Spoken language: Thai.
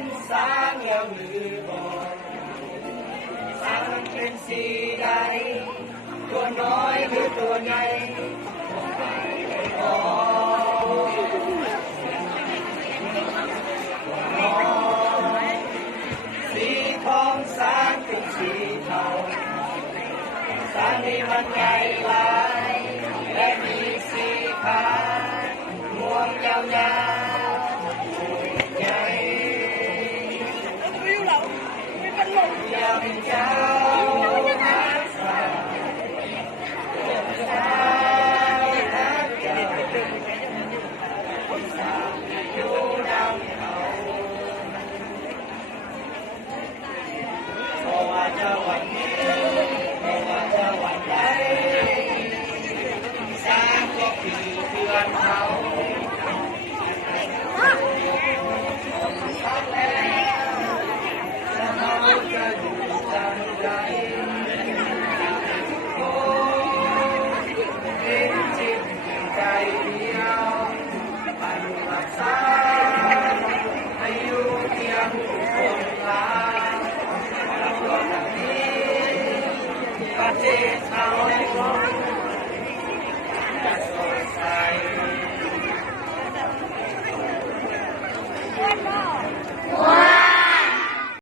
นสางเงาหรือบอกสางมันเป็นสีใดตัวน้อยหรือตัวใหญ่สีทองสางเป็นสีเทาสางนี้มันใหญ่หลายและมีสีขาวงวงยาวๆใหญ่ยังเจ้านักสาวอยู่ดำเขาเพราะว่าจะวันนี้เพราะว่าจะวันใดสร้างก็คือเพื่อนเขาจะอยู่จังไรโอ้เป็นจิตใจเดียวอันรักษาให้อยู่เพียงคนลาแล้วก็แบบนี้ประเทศเรา